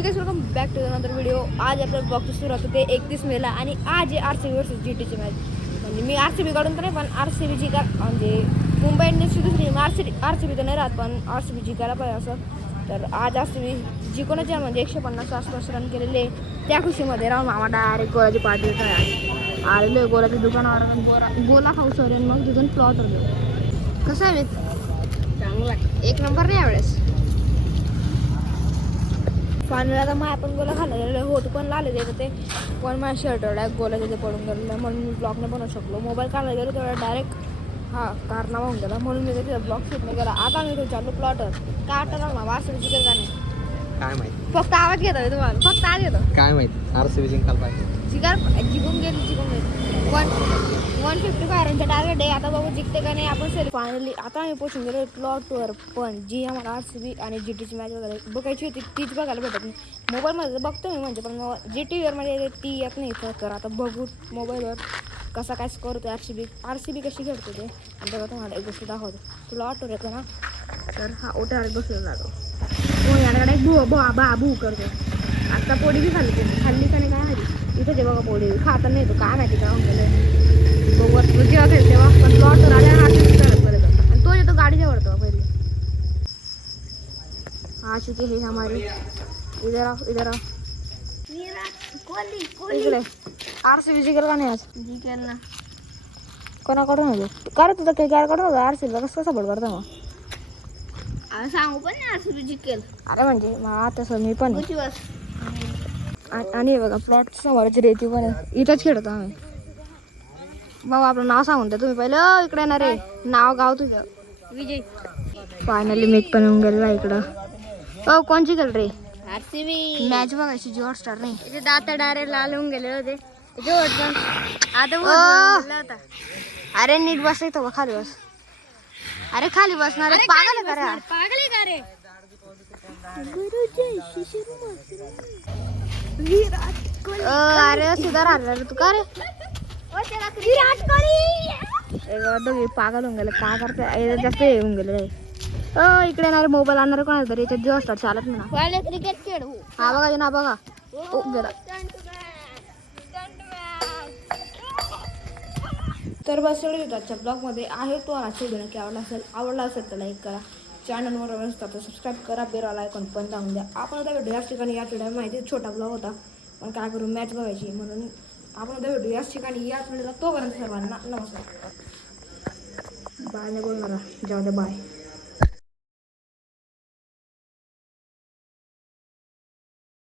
ठीक आहे, welcome back to another video. आज आपल्या ब्लॉगची सुरुवात होते 31 मेला आणि आज आहे RCB वर्सेस GTची मॅच. म्हणजे मी RCB काढून तर नाही, पण RCB जिंका म्हणजे मुंबई इंडियन्सची दुसरी RCB तर नाही राहत, पण RCB जिंकायला पाहिजे असं. तर आज RCB जिंकूनच आहे, म्हणजे 150 आसपास रन केलेले. त्या खुशीमध्ये राहून मामा डायरेक्ट गोलाची पार्टी काय आलेलो गोलाच्या दुकानावर गोला खाऊ सर मग तिथून प्लॉट होतो. कसं आहे चांगला एक नंबर नाही यावेळेस. फायनल आता मग आपण गोला खाल्ला होत पण लाले देत ते, पण माझ्या शर्ट गोला तिथे पडून गेलेलं म्हणून मी ब्लॉग नाही बनवू शकलो. मोबाईल काढायला गेलो तेवढा डायरेक्ट कारनामा होऊन गेला, म्हणून मी तिथे ब्लॉग शूट नाही केला. आता मी तो चाललो प्लॉटर काय वाटतं ना वासर जिंकेल का नाही काय माहिती, फक्त आवाज घेतो तुम्हाला, फक्त आवाज येतो काय माहिती. RCB जिंकायला पाहिजे. जिंकून गेली 155 रनचा टार्गेट आहे. आता बाबा जिंकते का नाही आपण सेल फायनली. आता आम्ही पोचून गेलो प्लॉटवर, पण जी आम्हाला RCB आणि GTची मॅच वगैरे बघायची होती तीच बघायला भेटत नाही. मोबाईलमध्ये बघतो मी म्हणजे, पण GTवर मध्ये ती येत नाही. तर आता बघू मोबाईलवर कसा काय स्कोर होतो. RCB कशी खेळतो ते, आणि तेव्हा तुम्हाला एक गोष्ट दाखवतो. तुला ऑटोवर येतो ना, तर हा ओट्यावर बसलेला जातो कोण याकडे बू करतो. आता पोळी बी खाल्ली का नाही काय माहिती. इथं ते बघा पोळी खाता नाही तो काय माहिती काय गेलं बघू. तो जेव्हा खेळ तेव्हा पण प्लॉटवर आल्या आणि तो येतो गाडी जवळतो पहिले. हा चुकी हे हमारी इधर आ इकडे. RCB जिंकेल का नाही आज? जिंकेल ना. कोणाकडून होतो का रे तुझं काही कडून होतं RCB कसं सपोर्ट करतो मग सांगू पण नाही RCB जिंकेल. अरे म्हणजे तसं मी पण आणि बघा प्लॉट समोरची रेती पण आहे. इथंच खेळतो आम्ही. भाऊ आपलं नाव सांगून द्या तुम्ही पहिलं. इकडे येणार रे नाव गाव तुझं विजय. फायनली मेक पण येऊन गेलेला इकडं. हो कोण जिंकेल रे? RCB. मॅच बघायची जी हॉटस्टार नाही. त्याचे दात डायरेक्ट लाल होऊन गेले होते. आता अरे नीट बस येतो का खाली बस. अरे खाली बसणार पागल का रे. अरे सुधार आला रे तू का रे. दोघे पागल होऊन गेले काय करते जास्त येऊन गेले. इकडे येणारे मोबाईल आणणारे कोण तरी याच्यात दिवस असतात चालत ना. क्रिकेट खेळ हा बघा ना बघा गेला. तर बस एवढं होतं आजच्या ब्लॉगमध्ये आहे. तो आजच्या व्हिडिओ नक्की आवडला असेल तर लाईक करा. चॅनलवर असतात तर सबस्क्राईब करा. बेलला आयकॉन पण दाबून द्या. आपण आता व्हिडिओ याच ठिकाणी याच व्हिडिओ माहिती छोटा ब्लॉग होता, पण काय करू मॅच बघायची म्हणून आपण आता व्हिडिओ याच ठिकाणी याच व्हिडिओला. तोपर्यंत सर्वांना नमस्कार. बाय नाही बोलणार जाऊ दे बाय.